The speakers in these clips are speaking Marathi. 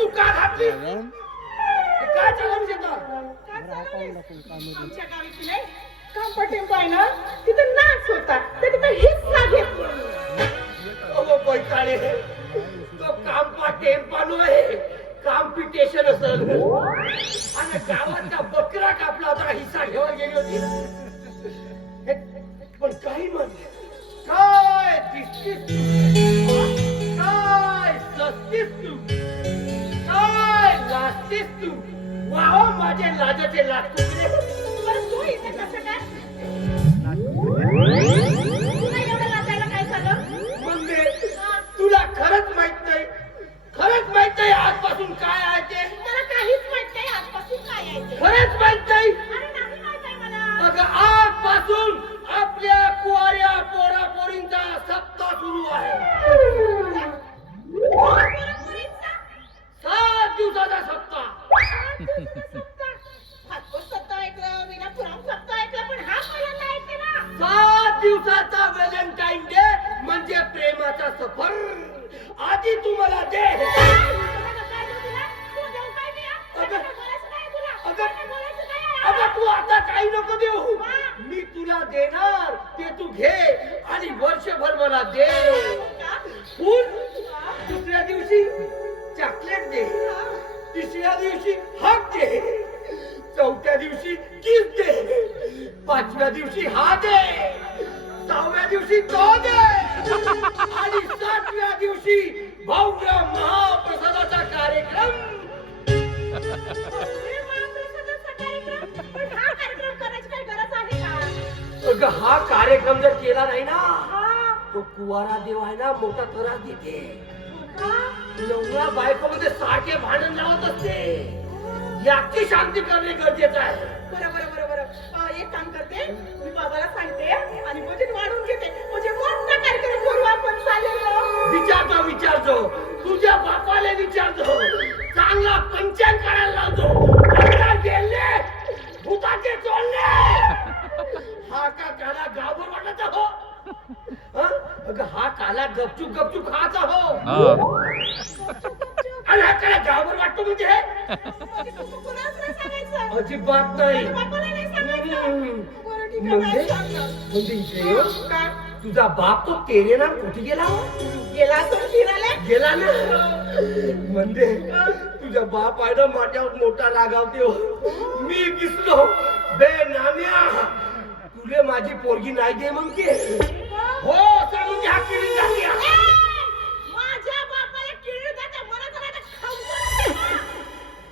तू का घातली काय चालू आमच्या गावी की नाही? कांपा आहे ना? तिथं नाच होता. तर तिथं हिस्सा घेतला बैताळे तो कामपा टेम्पानो आहे. कॉम्पिटिशन असल. आणि गावाचा बकरा कापला होता हिस्सा घेऊन गेली होती. हे, पण काही म्हण काय दिसतीस तू? काय सस्तीस तू? तू वाहो माझे लाजाचे लाजतुकडे बरं तू इथे कसं काय? तुला एवढं लाजायला काय झालं? म्हणजे तुला खरंच माहीत नाही. खरंच माहीत नाही आजपासून काय आहे ते. मला काहीच माहीत नाही आजपासून काय आहे ते. खरंच माहीत नाही. अरे नाही माहीत आहे मला. अगं आजपासून आपल्या कुवाऱ्या पोरा पोरींचा सप्ताह सुरू आहे. सात दिवसाचा व्हॅलेंटाईन डे म्हणजे प्रेमाचा सफर. आधी तुम्हाला दे? अगं. तू आता काही नको देऊ. मी तुला देणार ते तू घे आणि वर्षभर मला दे. दुसऱ्या दिवशी चॉकलेट दे. तिसऱ्या दिवशी हक दे. चौथ्या दिवशी किस दे. पाचव्या दिवशी हा दे. सहाव्या दिवशी तो दे. आणि सातव्या दिवशी भव्य महाप्रसादाचा कार्यक्रम. हा? अगं हा कार्यक्रम जर केला नाही ना. तो कुवारा देव आहे ना मोठा त्रास देते? नवरा बायको मध्ये सारखे भांडण लावत असते. याची शांती करणे गरजेचं आहे. बरं बरं बरं बरं. अं, एक काम करते. मी बाबाला सांगते आणि बजेट वाढवून घेते. म्हणजे मोठा कार्यक्रम करू आपण चालेल विचारतो विचारतो. तुझ्या बापाला विचारतो. चांगला पंचायत करायला लावतो. आता गेले. भूताचे चोरले हा का काला गावभर वाटत हं? अगं हा काला गपचूप गपचूप खायचा हो आणि हा काला गावभर वाटतो म्हणजे अजिबात नाही म्हणजे. म्हणजे इकडे ये. तुझा बाप तो तेरे कुठे गेला हो? गेला ना म्हणजे तुझा बाप आहे ना माझ्यावर मोठा रागावते हो. मी दिसलो बे नाम्या तुले माझी पोरगी नाही दे मग ते हो सांगून घ्या किडी झाली माझ्या बापाला किळी देते मला तर आता खंबीर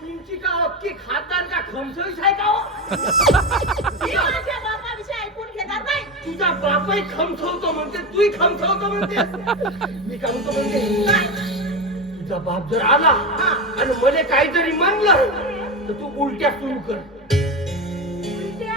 तुमची का अक्की खातार का खमसळीच आहे का हो? मी माझ्या बापाविषयी ऐकून घेणार नाही. तुझा बापही खमसवतो म्हणते तूही खमसवतो म्हणते. मी काय म्हणतो म्हणते? काय? तुझा बाप जर आला आणि मला काहीतरी म्हणलं तर तू उलट्या सुरू कर. उलट्या?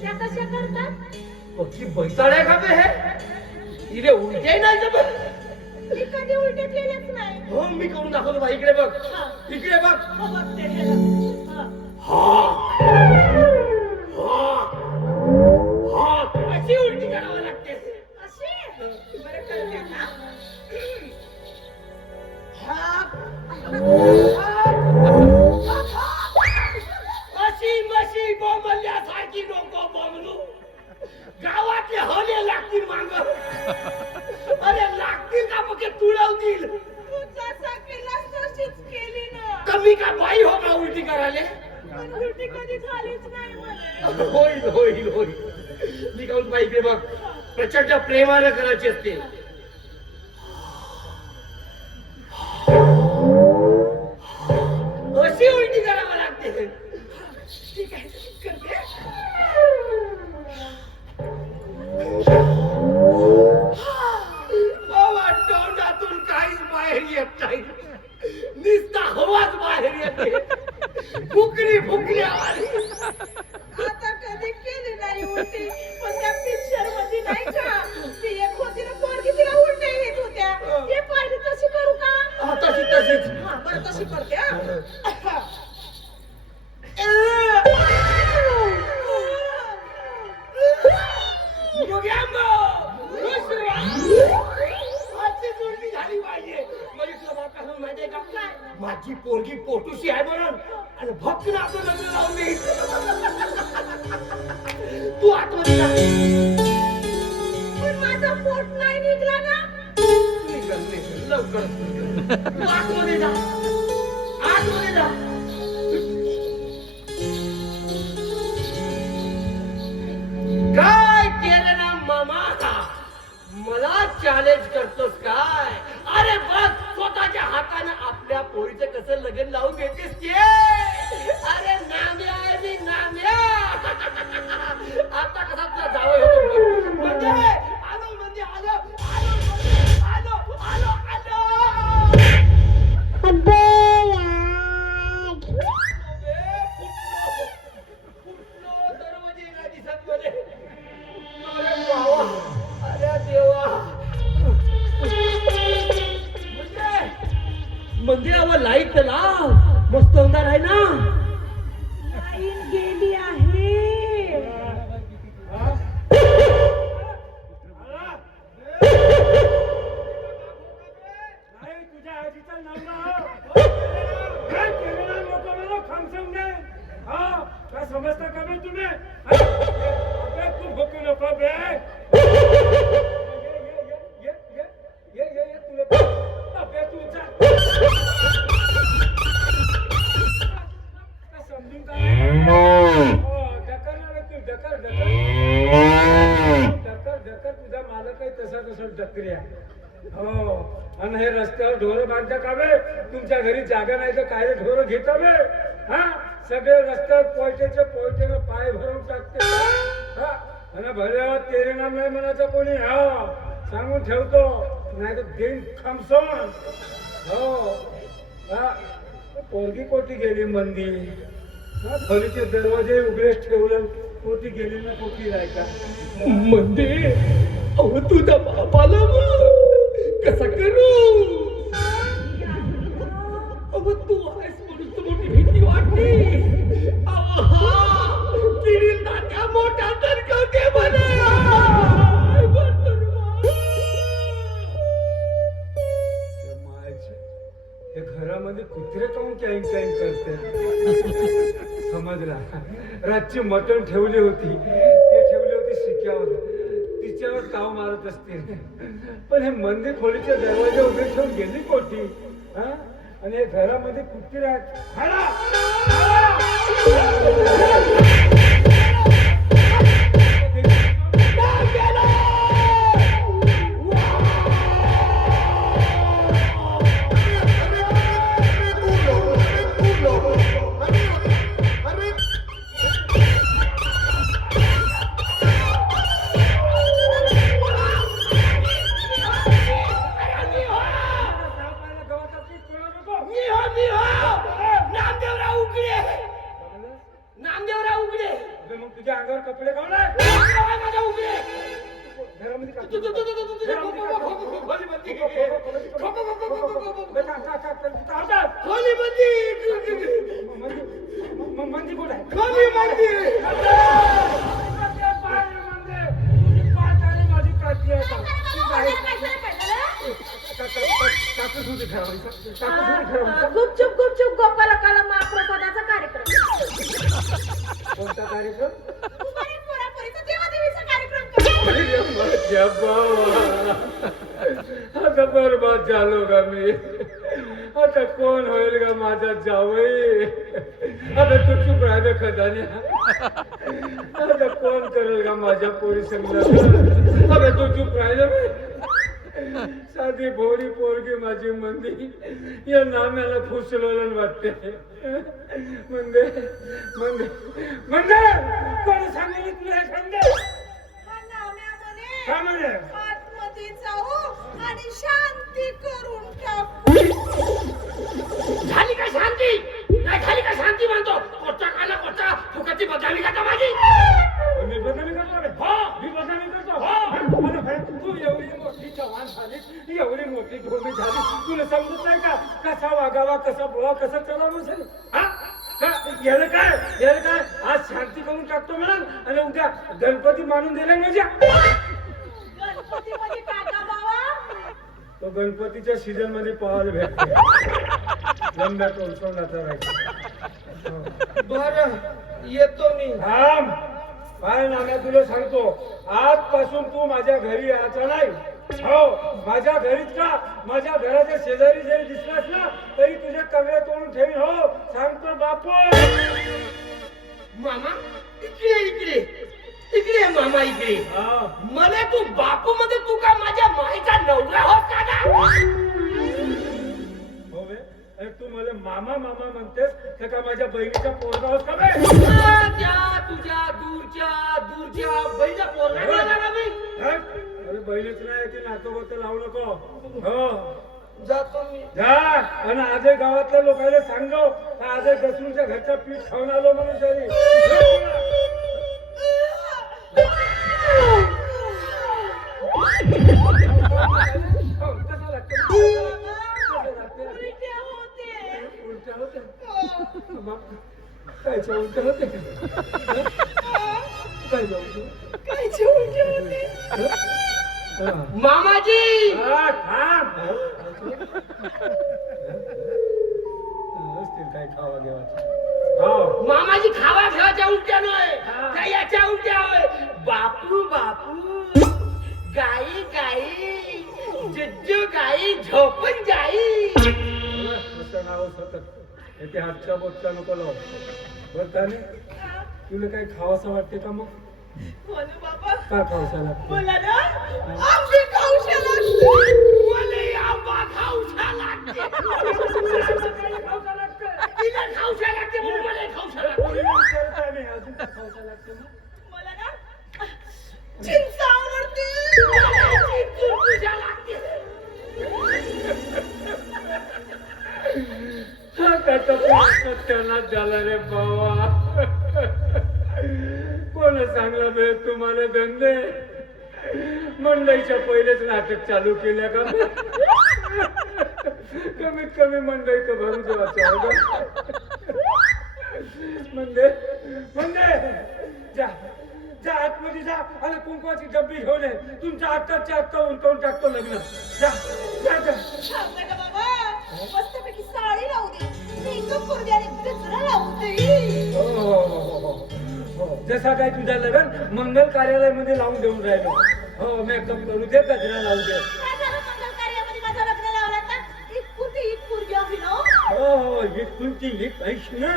त्या कशा करतात? पक्षी बैताळ आहे का बे हे? इले उलट्याही नाही जमत मी कधी नाही हो मी करून दाखवतो बा इकडे बघ हा. इकडे बघ हो, बघते हे. हा. हा हा हा अशी उलटी करावं लागते अशी? बरं करते आता. अशी प्रचंड प्रेमानं करायची असते. अशी उलटी करावं लागते. ठीक आहे, पोरगी पोटूशी आहे म्हणून. आणि भक्त आपलं लग्न लावून देईल तू आतमध्ये जा. पण माझा पोट नाही निघला ना. निघल, निघल, लवकर. तू आतमध्ये जा. आतमध्ये जा. काय केलं ना मामा? मला चॅलेंज करतोस काय? अरे बघ स्वतःच्या हाताने पोरीचं कसं लग्न लावून देतेस ते? अरे नाम्या मी नाम्या. आता कसा तुला जावं म्हणजे समजता का बे तुम्ही? तू भोकू नका बे समजून डकर डकर डकर. तुझा मालक आहे तसा तसा डकऱ्या. हो आणि हे रस्त्यावर ढोरं बांधता का तुमच्या घरी जागा नाही तर काय? ढोरं घेता बे? हा? सगळे रस्त्यावर पोयटेचे पोयटेनं पाय भरून टाकते. हा आणि हो, तेरे नाम नाही म्हणायचं कोणी. हा सांगून ठेवतो. नाही तर देईन खमसोन. हो. हा पोरगी कोटी गेली मंदिर हा खोलीचे दरवाजे उघडेच ठेवलं. कोटी गेली ना कोटी राहायचा मंदिर अहो तुझ्या बापाला मग कसा करू? घरामध्ये कुत्रे काऊन कॅईन कॅईन करते? समजला. रातची मटण ठेवली होती. ते ठेवली होती शिक्यावर तिच्यावर ताव मारत असतील. पण हे मंदिर खोलीच्या दरवाजे उभे ठेवून गेली कोटी हा? आणि हे घरामध्ये कुत्रे आहेत. तुझ्या अंगावर कपडे मंदी कुठे माझी काठी खूप चुप खूप चुप गोपालकाला महाप्रसादाचा कार्यक्रम कोणता कार्यक्रम कार्यक्रम माझ्या बाबा. आता बरबाद झालो का मी आता कोण होईल का माझा जावई? आता तू चुप राहते खदान्या आता कोण करेल का माझ्या पोरी संग आता तू चुप राहिलं साधी भोरी पोरगी माझी मंदी. या नाम्याला फुसलवलं वाटते. म्हणजे म्हणजे म्हणजे कोण सांगितलं तुला हे काय म्हणे आतमध्ये जाऊ आणि शांती करून टाकू. झाली का शांती? नाही झाली का शांती म्हणतो? कोचा काला कोचा फुकटची बदनामी का माझी मी बदनामी करतो हो. मी बदनामी करतो? हो. तू एवढी मोठी जवान झाली एवढी मोठी धोबी झाली तुला समजत नाही का? कसा वागावा कसा बोला कसं चलावं असेल? हा? याला काय? याला काय? आज शांती करून टाकतो म्हणा. आणि उद्या गणपती मानून दिला माझ्या. गणपती काका बाबा? तो गणपतीच्या सीझनमध्ये पाहायला भेटते. लंब्या टोलसवण्याचा राहायचा बर येतो मी. थांब. काय नाम्या तुला सांगतो आजपासून तू माझ्या घरी यायचा नाही. हो माझ्या घरीच का? माझ्या घराच्या शेजारी जरी दिसलास ना तरी तुझे कमरे तोडून ठेवीन. हो सांगतो बापू मामा इकडे इकडे. इकडे मामा इकडे हा. मला तू बापू मध्ये तू का माझ्या माईचा नवरा का? हो बे. अरे तू मला मामा मामा म्हणतेस तर का माझ्या बहिणीचा पोरगा होत का बे? तुझ्या दूरच्या दूरच्या बहिणीचा पोरगा झाला का मी हट. अरे बहिणीच नाही ती नातोबत लावू नको. हो. जातो मी. जा. आणि आजही गावातल्या लोकांना सांगो का आजही दसरूच्या घरचा पीठ खाऊन आलो म्हणून तरी. मामाजी हा, थांब. असतील काय खावा देवाचं. हो. मामाजी खावा घेवाच्या उलट्या नव्हे हा. याच्या उलट्या होय बापू बापू गाई गाई जज्जू गाई झोपून जाई. नाव सतत. येते हातच्या बोटच्या नको लाव. बरं त्याने तुला काही खावासं वाटते का मग? बाबा. खावसा लागते बोला ना. आंबे खाऊशा लागते. मला आंबा खाऊशा लागते. तिला खाऊशा लागते म्हणून मला खाऊशा लागते. अजून काय खावसा लागते मग? मला ना. चिंच त्याचा प्रश्न सत्यानाश झाला रे बाबा. कोण चांगला बे तुम्हाला धंदे? मंडईच्या पहिलेच नाटक चालू केल्या का? कमीत कमी मंडई तर भरू देवाच्या हो म्हणजे म्हणजे जा जा आतमध्ये जा. आणि कुंकवाची डब्बी घेऊन ये. तुमच्या आत्ताच्या आत्ता उंटवून टाकतो लग्न. जा जा जा. मस्तपैकी साडी लावू दे. हो, हो, हो. जसा काय तुझा लग्न मंगल कार्यालयामध्ये लावून देऊन राहिलो. हो मेकअप करू दे गजरा लावू दे. काय हो हो ही तुमची ही ना.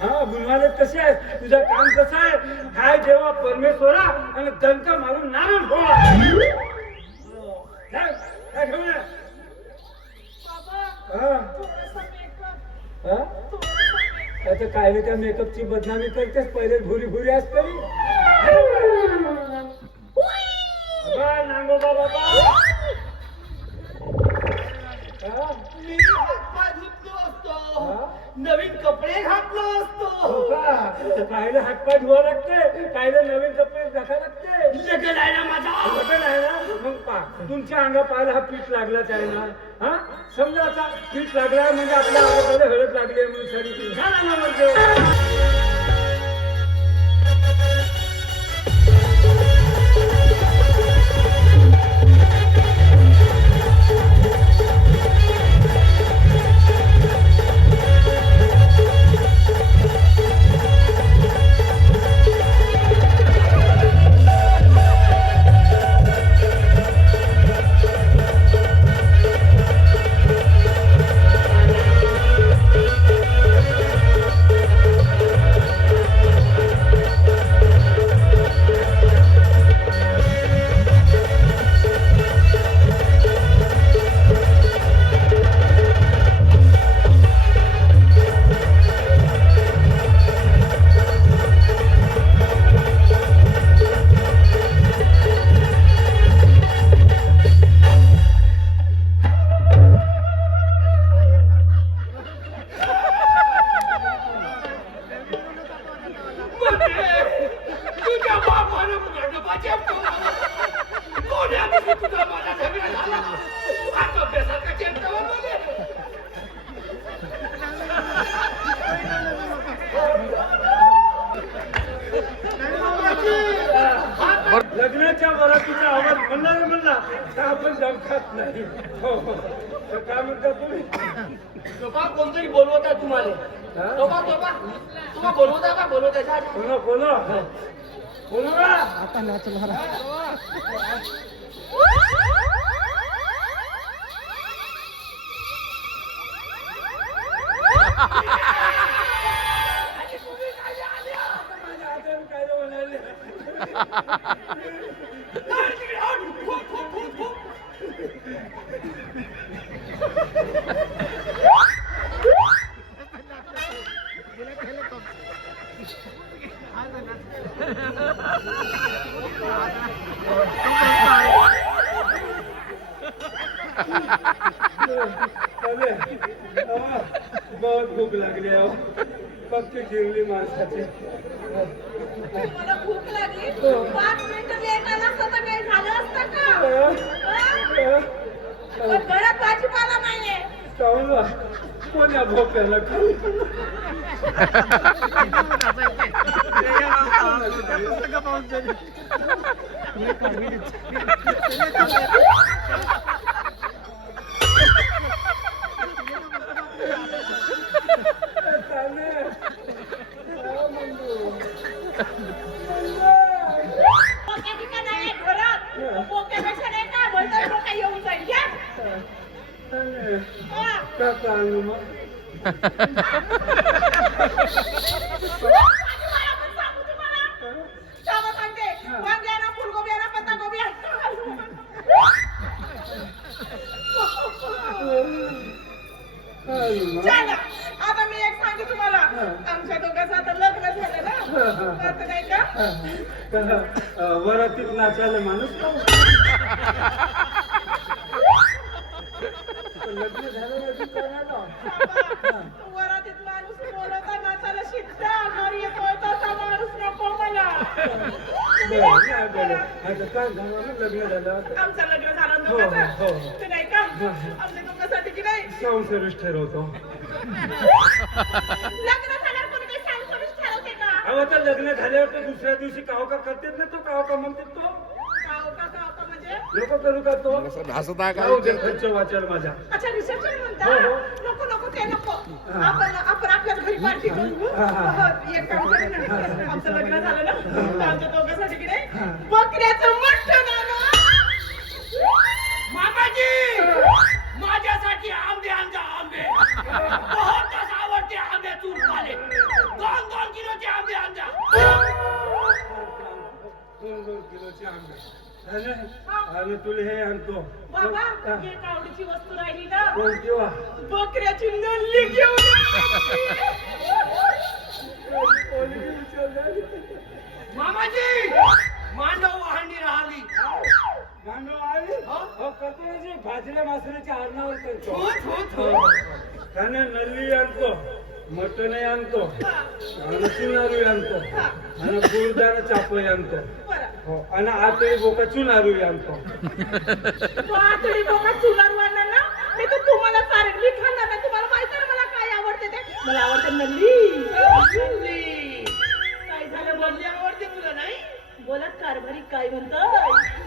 हा गुणवाले कसे आहेत? तुझं काम कसं आहे? हाय देवा परमेश्वरा आणि दंत मारून नारळ फोडा. जा, जा घेऊन ये. बाबा हा, आता काय रे त्या मेकअपची बदनामी करतेस पहिले भुरी भुरी असत? मी हातपाय धुतलो असतो? नवीन कपडे घातलो असतो. हो का? कायले हातपाय धुवा लागते कायले नवीन कपडे घाला लागते. लग्न आहे ना माझा लग्न आहे ना मग पा तुमच्या अंगा पाहायला हा पीठ लागलाच आहे ना हा? समजा आता पीठ लागला म्हणजे आपल्या अंगाला हळद लागली म्हणून सरी झाला ना म्हणजे लग्नाच्या वरातीचा आवाज म्हणणार म्हणला त्या आपण दमखात नाही. हो, हो तर काय म्हणता तुम्ही? लोका कोणतरी बोलवत आहे तुम्हाला लोका लोका तुम्हाला बोलवत आहे का? बोलवत आहे बोला. आता ना माझ्या हाताने काय म्हणाले चाले आ, बहुत फक्त जिरली माणसाची. मला भूक लागली. पाच मिनिटं लेट आला असता तर काही झालं असतं का? हा? पण घरात भाजीपाला नाहीये. कोण्या खाली हा. का चालू मग भाजीपाला पण सांगू तुम्हाला. शाबा सांगते वांगे आणा, फुलगोबी आणा, पत्तागोबी चालू मग. चला, आता मी एक सांगते तुम्हाला आमच्या दोघांचं आता लग्न झालं ना आता नाही का वरातीत नाचायला माणूस लग्न झालं नाही करायला वरातीत माणूस बोलवता नाचायला शिकता घरी येतोय तसा माणूस नको मला बरं, नाही बरं. आता काय झालं ना लग्न झालं आमचं लग्न झालं हो, हो, हो. ते नाही का? हो, हो. आमच्या दोघांसाठी की नाही? संसारिष्ठ ठरवतो. लग्न झाल्यावर कोणी काही सांगूनच ठरवते का? अहो आता लग्न झाल्यावर तर दुसऱ्या दिवशी काव का करतेत ना तो? काव का म्हणते तो? काव का काव का म्हणजे? नको करू का तो? हसत आहे जाऊ दे का खर्च वाचेल माझ्या. अच्छा रिसेप्शन म्हणता? हो, हो. नको नको ते नको. आपण आपण आपल्याच घरी पार्टी करू. हा, हा. हो, एक काम करू ना. आमचं लग्न झालं ना. आमच्या दोघांसाठी की नाही. बकऱ्याचं मटण आणा मामाजी माझ्यासाठी आंबे आणजा आंबे. बहुतच आवडते आंबे वाले दोन दोन किलोचे आंबे आणजा. दोन दोन किलोचे आंबे? आणि तुला हे आणतो. बाबा हा. एक आवडीची वस्तू राहिली ना. कोणती वा? बकऱ्याची नल्ली घेऊन? मामाजी मांडव वाहणी राहिली. भाजल्या करतो. त्याने नल्ली आणतो मटण आणतो आणि चुनारू आणतो आणि गुळदार चापई आणतो. हो आणि आतळी बोका चुनारू आणतो. ना? मी तर तुम्हाला खाणार तुम्हाला माहिती ना मला काय आवडते ते? मला आवडते नल्ली. नल्ली. काय झालं बोल नल्ली आवडते तुला नाही? बोला कारभारी काय म्हणतो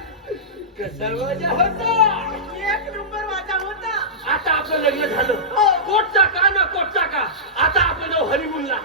कसं मजा होता. एक नंबर माझा होता. आता आपलं लग्न झालं. हो. कोटचा का ना कोटचा का? आता आपण जाऊ हनीमूनला